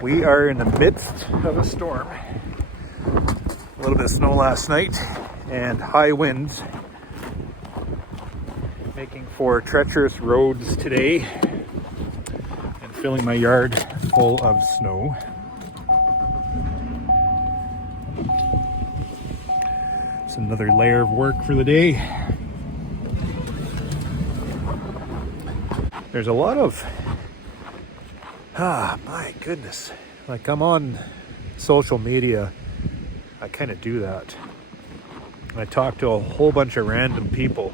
We are in the midst of a storm. A little bit of snow last night and high winds, making for treacherous roads today and filling my yard full of snow. It's another layer of work for the day. There's a lot of my goodness, like I'm on social media, I kind of do that. I talk to a whole bunch of random people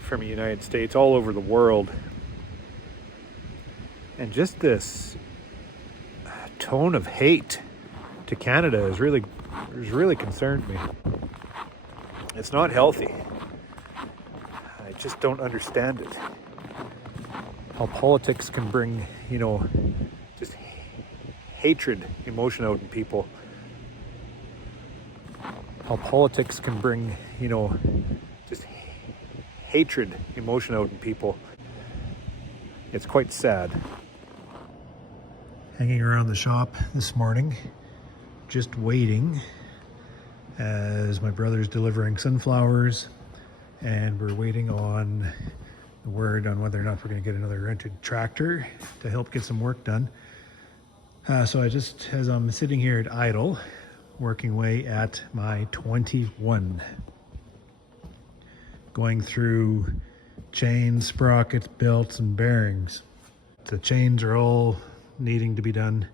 from the United States, all over the world, and just this tone of hate to Canada has really concerned me. It's not healthy. I just don't understand it. How politics can bring, just hatred, emotion out in people. How politics can bring, just hatred, emotion out in people. It's quite sad. Hanging around the shop this morning, just waiting as my brother's delivering sunflowers, and we're waiting on the word on whether or not we're going to get another rented tractor to help get some work done. So as I'm sitting here at idle, working away at my 21, going through chains, sprockets, belts, and bearings. The chains are all needing to be done.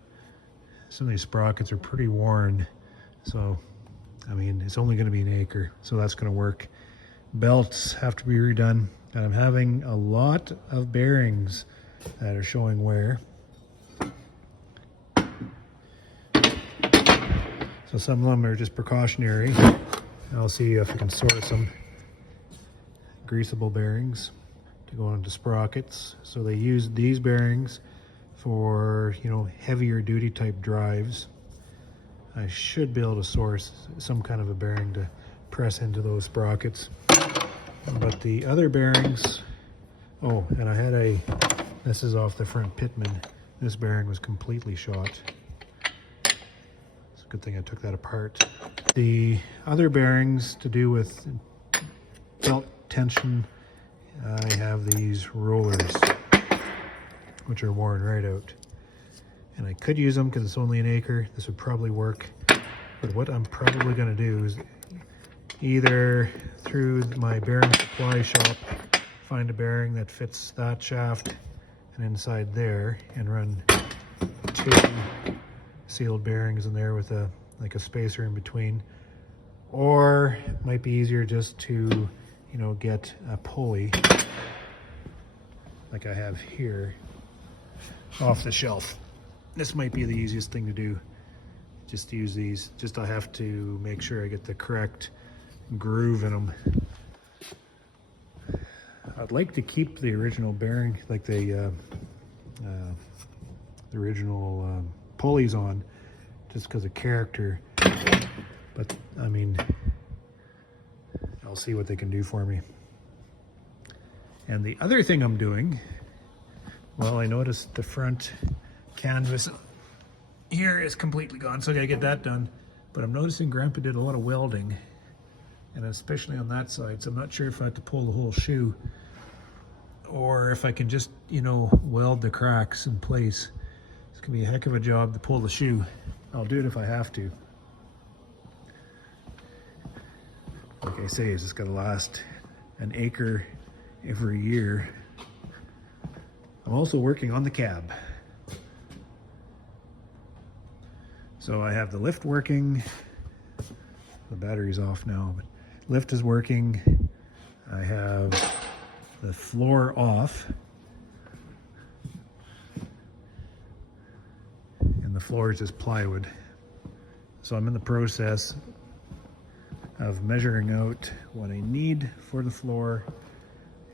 Some of these sprockets are pretty worn, so it's only going to be an acre, so that's going to work. Belts have to be redone, and I'm having a lot of bearings that are showing wear. So some of them are just precautionary. I'll see if I can source some greasable bearings to go onto sprockets. So they use these bearings for, heavier duty type drives. I should be able to source some kind of a bearing to press into those sprockets. But the other bearings, and this is off the front pitman. This bearing was completely shot. It's a good thing I took that apart. The other bearings to do with belt tension, I have these rollers, which are worn right out. And I could use them because it's only an acre. This would probably work. But what I'm probably going to do is either through my bearing supply shop, find a bearing that fits that shaft and inside there, and run 2 sealed bearings in there with a spacer in between. Or it might be easier just to, get a pulley like I have here off the shelf. This might be the easiest thing to do. Just to use these. Just I have to make sure I get the correct groove in them. I'd like to keep the original bearing, like the original pulleys on, just because of character. But I'll see what they can do for me. And the other thing I'm doing, I noticed the front canvas here is completely gone, so I gotta get that done. But I'm noticing Grandpa did a lot of welding, and especially on that side, so I'm not sure if I have to pull the whole shoe or if I can just, weld the cracks in place. It's gonna be a heck of a job to pull the shoe. I'll do it if I have to. Like I say, it's just gonna last an acre every year. I'm also working on the cab. So I have the lift working. The battery's off now, but lift is working. I have the floor off. And the floor is just plywood. So I'm in the process of measuring out what I need for the floor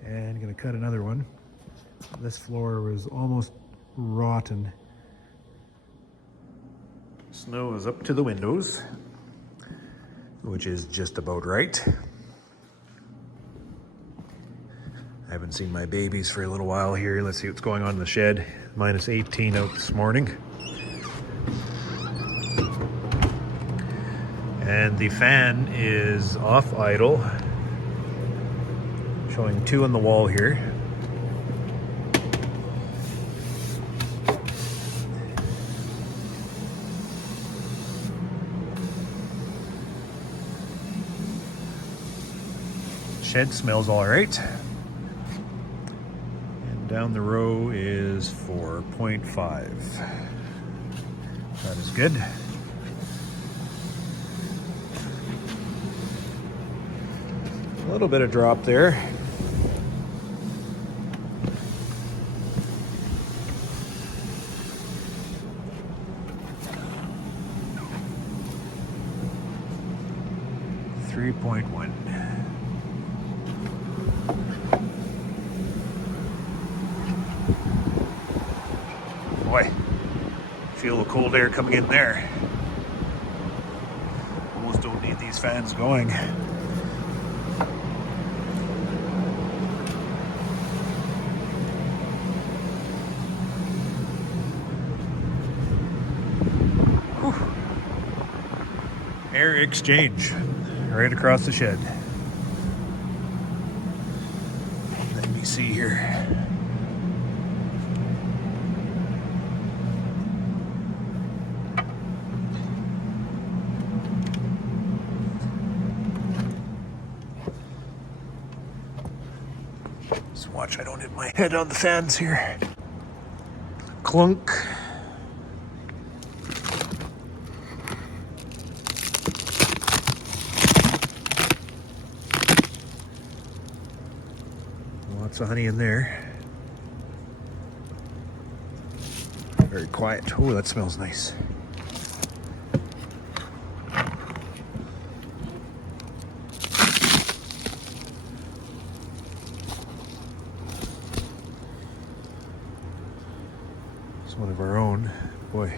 and gonna cut another one. This floor was almost rotten. Snow is up to the windows, which is just about right. I haven't seen my babies for a little while here. Let's see what's going on in the shed. Minus 18 out this morning. And the fan is off idle. Showing 2 on the wall here. Shed smells all right. And down the row is 4.5. That is good. A little bit of drop there. .1. Boy, feel the cold air coming in there. Almost don't need these fans going. Whew. Air exchange right across the shed. Let me see here. Just watch I don't hit my head on the fans here. Clunk. Lots of honey in there. Very quiet. Oh, that smells nice. It's one of our own. Boy,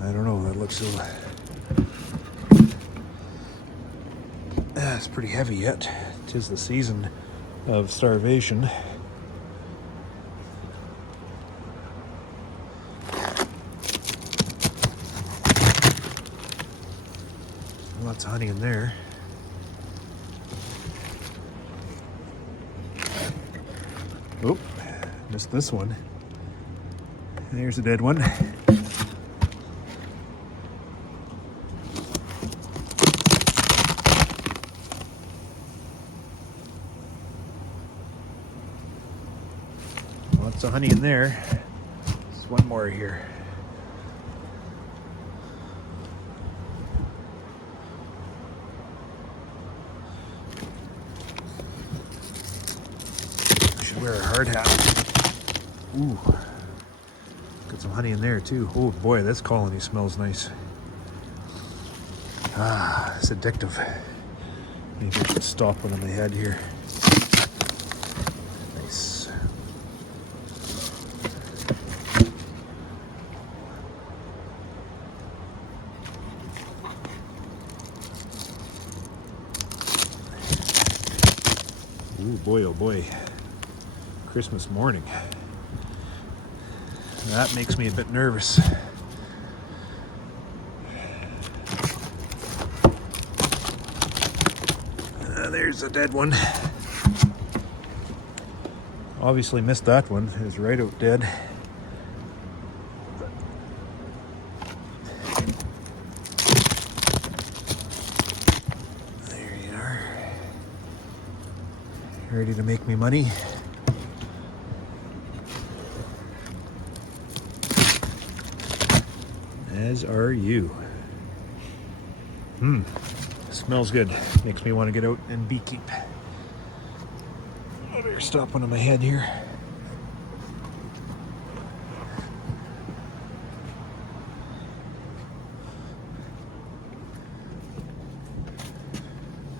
I don't know. That looks so. It's pretty heavy yet. 'Tis the season of starvation. Lots of honey in there. Oop, missed this one. There's a dead one. Lots of honey in there. There's one more here. I should wear a hard hat. Ooh. Got some honey in there too. Oh boy, this colony smells nice. Ah, it's addictive. Maybe I should stop one on my head here. Nice. Ooh boy, oh boy. Christmas morning. That makes me a bit nervous. There's a dead one. Obviously missed that one. It was right out dead. There you are. Ready to make me money. As are you. Smells good. Makes me want to get out and beekeep. I better stop one on my head here.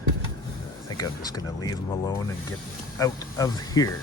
I think I'm just going to leave them alone and get out of here.